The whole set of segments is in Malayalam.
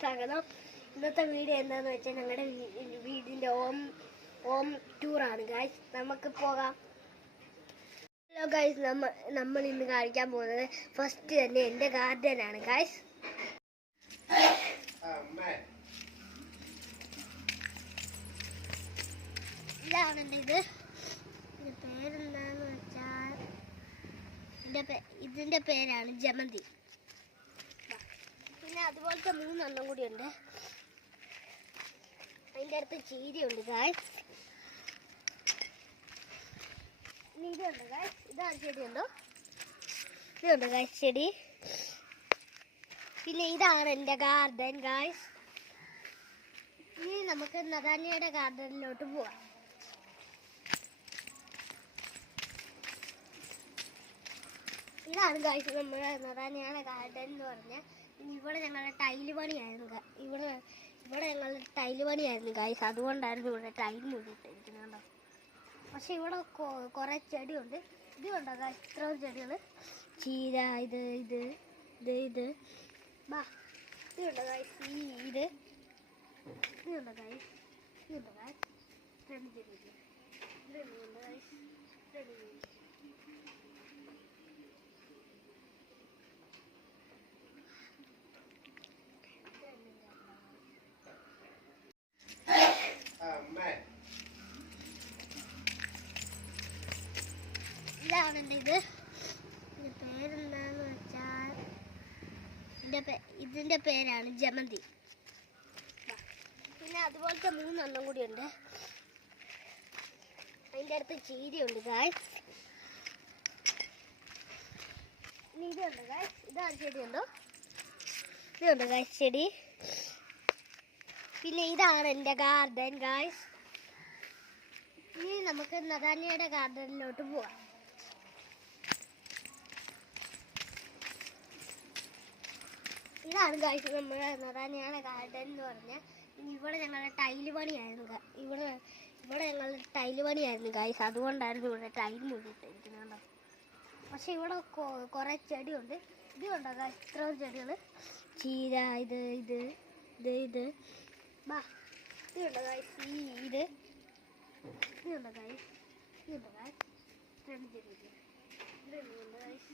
സ്വാഗതം. ഇന്നത്തെ വീഡിയോ എന്താന്ന് വെച്ചാൽ ഞങ്ങളുടെ വീടിന്റെ ഹോം ടൂറാണ് ഗൈസ്. നമുക്ക് പോകാം. ഹലോ ഗൈസ്, നമ്മൾ ഇന്ന് കാണിക്കാൻ പോകുന്നത് ഫസ്റ്റ് തന്നെ എൻ്റെ ഗാർഡനാണ് ഗൈസ്. ഇതാണ് എൻ്റെ ഇതിൻ്റെ പേരെന്താന്ന് വെച്ചാൽ ഇതിൻ്റെ പേരാണ് ജമന്തി. പിന്നെ അതുപോലത്തെ 3 എണ്ണം കൂടി ഉണ്ട്. അതിൻ്റെ അടുത്ത് ചീരയുണ്ട് ഗായ്സ്. ഇതുണ്ട് ഗായ്സ്, ഇതാണ് ചെടിയുണ്ടോ, ഇതുണ്ട് ഗായ്സ് ചെടി. പിന്നെ ഇതാണ് എൻ്റെ ഗാർഡൻ ഗായ്സ്. ഇനി നമുക്ക് നദാനിയുടെ ഗാർഡനിലോട്ട് പോവാം. ഇതാണ് ഗായ്സ് നമ്മുടെ നദാനിയുടെ ഗാർഡൻ എന്ന് പറഞ്ഞാൽ. ഇവിടെ ഞങ്ങളുടെ ടൈല് പണിയായിരുന്നു ഗായ്സ്. അതുകൊണ്ടായിരുന്നു ഇവിടെ ടൈൽ മുഴുകിട്ടിരിക്കുന്നത്. പക്ഷെ ഇവിടെ കുറേ ചെടിയുണ്ട്. ഇതുണ്ടോ ഗായ്സ്, ഇത്രയും ചെടികൾ. ചീര, ഇത് ബാ, ഇതുണ്ടോ ഗായ്സ്, ഇതുണ്ടോ ഗായ്സ്, രണ്ട് ചെടിയുണ്ട്. ഇതുണ്ട് ഗായ്സ്, ഇതാണ് എൻ്റെ ഇതിൻ്റെ പേരെന്താന്ന് വെച്ചാൽ ഇതിൻ്റെ പേരാണ് ജമന്തി. പിന്നെ അതുപോലത്തെ 3 എണ്ണം കൂടി ഉണ്ട്. അതിൻ്റെ അടുത്ത് ചീരയുണ്ട് ഗായ്സ്. ഇതുണ്ട് ഗായ്സ്, ഇതാണ് ചെടിയുണ്ടോ, ഇതുണ്ട് ഗായ്സ് ചെടി. പിന്നെ ഇതാണ് എൻ്റെ ഗാർഡൻ ഗായ്സ്. ഇനി നമുക്ക് നദാനിയുടെ ഗാർഡനിലോട്ട് പോവാം. ഇതാണ് ഗായ്സ് നമ്മുടെ നദാനിയുടെ ഗാർഡൻ എന്ന് പറഞ്ഞാൽ. ഇവിടെ ഞങ്ങളുടെ ടൈല് പണിയായിരുന്നു ഗായ്സ്. അതുകൊണ്ടായിരുന്നു ഇവിടെ ടൈൽ മുഴുകിട്ടിരിക്കുന്നത്. പക്ഷെ ഇവിടെ കുറേ ചെടിയുണ്ട്. ഇതുണ്ടോ ഗായ്സ്, ഇത്രയും ചെടികൾ. ചീര, ഇത് ബാ, ഇതുണ്ടോ ഗായ്സ്, ഇതുണ്ടോ ഗായ്സ്, രണ്ട് ചെടിയുണ്ട്. ഇതുണ്ട് ഗായ്സ്,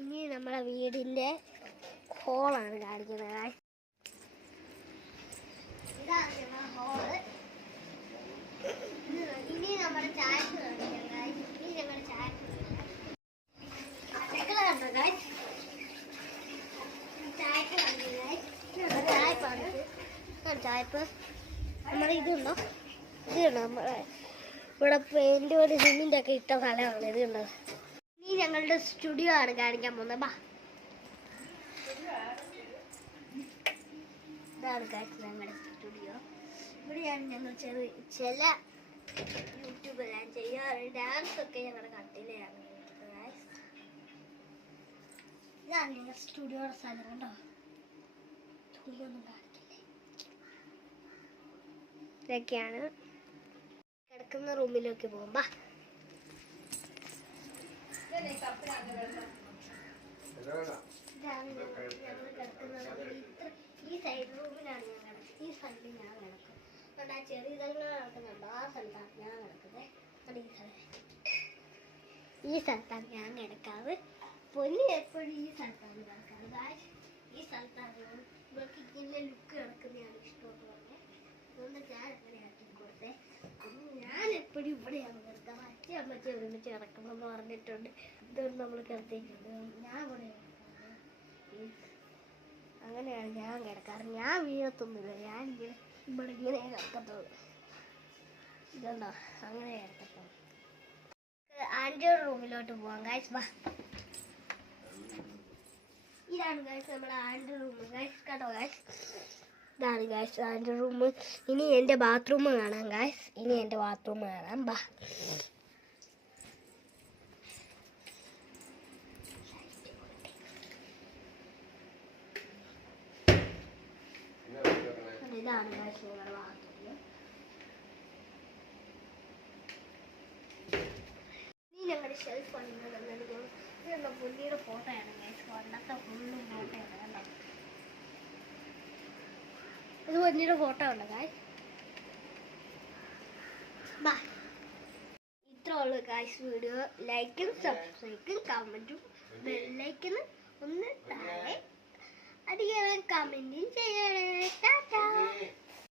ഇനി നമ്മുടെ വീടിൻ്റെ ഹോളാണ് കാണിക്കുന്നത് ഗായ്സ്. ഇതാണ് ഞങ്ങളുടെ ഹോള്. ഇനി നമ്മുടെ ചായക്ക് കാണിക്കാം ഗായ്സ്. ഇനി ഞങ്ങളുടെ ചായക്ക് അടുക്കള കണ്ടോ ഗായ്സ്, ചായക്ക് കാണിക്കും ഗായ്സ്. ചായപ്പ് നമ്മുടെ ഇതുണ്ടോ നമ്മുടെ ഇവിടെ പെയിന്റ് പോലെ സിമെന്റ് ഒക്കെ ഇട്ട സ്ഥലമാണ്. ഇതുണ്ടോ. ഇനി ഞങ്ങളുടെ സ്റ്റുഡിയോ ആണ് കാണിക്കാൻ പോകുന്നത്. ബാ, ഇതാണ് ഗായ്സ് ഞങ്ങളുടെ സ്റ്റുഡിയോ. ഇവിടെയാണ് ഞങ്ങൾ ചില യൂട്യൂബ് ഞാൻ ചെയ്യാറ്. ഡാൻസ് ഒക്കെ ഞങ്ങളുടെ കട്ടിലെയാണ്. ഇതാണ് ഞങ്ങളുടെ സ്റ്റുഡിയോയുടെ സ്ഥലം കണ്ടോ. തുണിയൊന്നും കാണിക്കില്ലേ. ഇതൊക്കെയാണ്. കിടക്കുന്ന റൂമിലേക്ക് പോകുമ്പോ ഈ സൈഡ് റൂമിലാണ് ഞാൻ കിടക്കുന്നത്. ഈ സൈഡിൽ ഞാൻ കിടക്കും. അതുകൊണ്ട് ആ ചെറിയ ഇതങ്ങൾ കിടക്കുന്നുണ്ടോ, ആ സ്ഥലത്താണ് ഞാൻ കിടക്കുന്നത്. ഈ സ്ഥലത്താണ് ഞാൻ കിടക്കാറ്. പൊന്നി എപ്പോഴും ഈ സ്ഥലത്താണ് കിടക്കാറ്. ഈ സ്ഥലത്താണ് ഇവർക്ക് ഇങ്ങനെ ലുക്ക് കിടക്കുന്നതാണ് ഇഷ്ടമെന്ന് പറഞ്ഞത്. അതുകൊണ്ട് ഞാൻ എങ്ങനെ ആക്കി കൊടുത്തേ. ഞാൻ എപ്പോഴും ഇവിടെയാണ് കിടക്കാറ്. അമ്മച്ചി ഒരുമിച്ച് കിടക്കണമെന്ന് പറഞ്ഞിട്ടുണ്ട്. ഇതുകൊണ്ട് നമ്മൾ കിടത്തിയിട്ടുണ്ട്. ഞാൻ ഇവിടെ അങ്ങനെയാണ് ഞാൻ കിടക്കാറ്. ഞാൻ വീഴത്തൊന്നുമില്ല. ഞാൻ ഇവിടെ ഇങ്ങനെ കിടക്കത്തുള്ളൂ. ഇതുണ്ടോ, അങ്ങനെ കിടക്കത്തുള്ളൂ. ആൻറ്റിയുടെ റൂമിലോട്ട് പോവാം ഗായ്സ്. വാ, ഇതാണ് ഗായ്സ് നമ്മുടെ ആൻറ്റി റൂം ഗായ്സ്. കേട്ടോ ഗായ്സ്, ഇതാണ് ഗായ്സ് ആൻറ്റി റൂം. ഇനി എൻ്റെ ബാത്റൂം കാണാം ഗായ്സ്. ബാ, ഇതാണ് ഗായ്സ് ഞങ്ങളുടെ ബാത്റൂം. ഷെൽഫാണ് ഇതുള്ള പൊന്നിയുടെ ഫോട്ടോയാണ് ഗൈസ്. പണ്ടത്തെ ഫുള്ളും ഫോട്ടോയാണ് കണ്ടോ. ഇത് പൊന്നിയുടെ ഫോട്ടോ ഉണ്ട് ഗൈസ്. ഇത്ര ഉള്ളു ഗൈസ് വീഡിയോ. ലൈക്കും സബ്സ്ക്രൈബും കമൻറ്റും ബെല്ലൈക്കനും ഒന്ന് താഴെ അടിക്കണം, കമൻറ്റും ചെയ്യണേ. ടാറ്റാ.